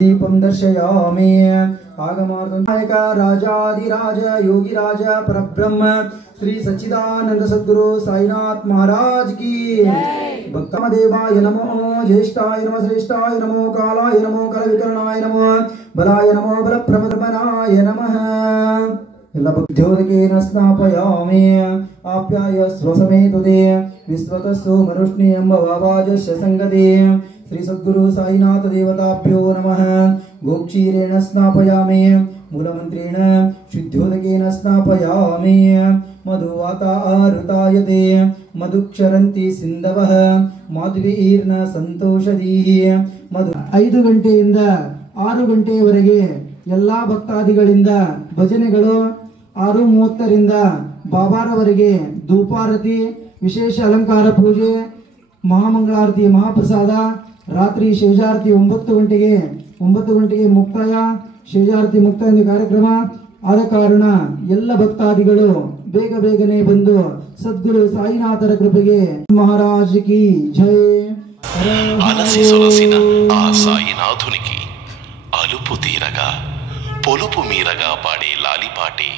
दीपं दर्शयामि आगमार्तनायक राजाधिराज योगिराज परब्रह्म श्री सच्चिदानंद सद्गुरु साईनाथ महाराज की। भक्तमदेवाय नमो, ज्येष्ठाय नमो, श्रेष्ठाय नमो, कालाय नमो, कलविकरणाय नमो, बलाय नमो, बलप्रमदमनाय नमः। लब्ध्योदकेन स्नापयामि आप्याय स्वसमेतुते विश्वतस्सु मनुष्णीयं भवाजस्य संगते। श्री सद्गुरु साईनाथ देवताभ्यो नमः। गोक्षीरेण स्नापयामि मूलमन्त्रेण शुद्धोदकेन स्नापयामि। मधुवातारुतायते मधुक्षरन्ति सिन्धवः माध्वीर्न ಸಂತೋಷದೀಃ। ಮಧು 5 ಗಂಟೆಯಿಂದ 6 ಗಂಟೆಯವರೆಗೆ ಎಲ್ಲಾ ಭಕ್ತಾದಿಗಳಿಂದ ಭಜನೆಗಳು, 6:30ರಿಂದ ಬಾಬಾರವರೆಗೆ ಧೂಪಾರತಿ, ವಿಶೇಷ ಅಲಂಕಾರ ಪೂಜೆ, ಮಹಾಮಂಗಳಾರತಿ, ಮಹಾಪ್ರಸಾದ, ರಾತ್ರಿ ಶಿವಜಾರತಿ 9 ಗಂಟೆಗೆ ಮುಕ್ತಾಯ, ಶಿವಜಾರತಿ ಮುಕ್ತಾಯ ಕಾರ್ಯಕ್ರಮ ಆದ ಕಾರಣ ಎಲ್ಲ ಭಕ್ತಾದಿಗಳು ಬೇಗ ಬೇಗನೆ ಬಂದು ಸದ್ಗುರು ಸಾಯಿನಾಥರ ಕೃಪೆಗೆ ಮಹಾರಾಜ್ ಕಿ ಜೈ। అలసి సొలసిన ఆ సాయినాథునికి అలుపు తీరగా పొలుపు మీరగా పాడే లాలిపాటే